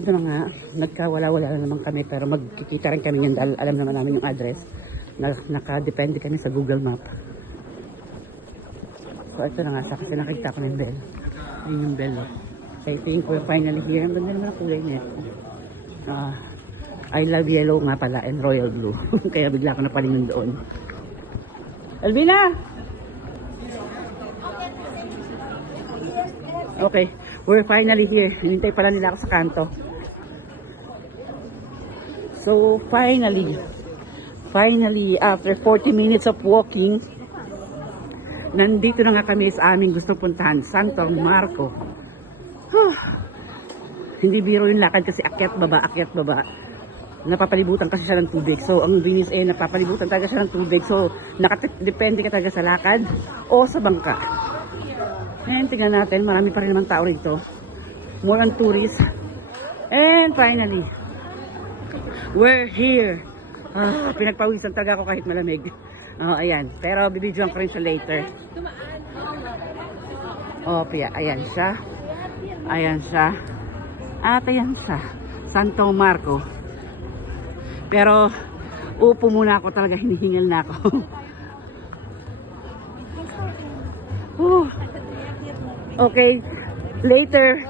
Ito na nga, nagkawala-wala na naman kami pero magkikita rin kami yan dahil alam naman namin yung address. Nakadepende kami sa Google Map. So ito na nga siya kasi nakikita ko ng bell. Yun yung bell. I think we're finally here. Ang ganda naman ang kulay niya. I love yellow nga pala and royal blue. Kaya bigla ko napalingon doon. Alvina! Okay, we're finally here. Hinintay pala nila ako sa kanto. So finally, after 40 minutes of walking, nandito na nga kami sa aming gusto puntahan, Santo Marco. Hindi biro yung lakad kasi akyat baba. Napapalibutan kasi siya ng tubig. So ang Venice napapalibutan talaga siya ng tubig. So depende ka talaga sa lakad o sa bangka. And tingnan natin, marami pa rin naman tao rito. More on tourists. And finally, we're here. Pinagpawisan talaga ako kahit malamig. Ayan. Pero bibidyoan ko rin siya later. Ayan siya. At ayan siya. Santo Marco. Pero upo muna ako talaga. Hinihingal na ako. Okay. Later.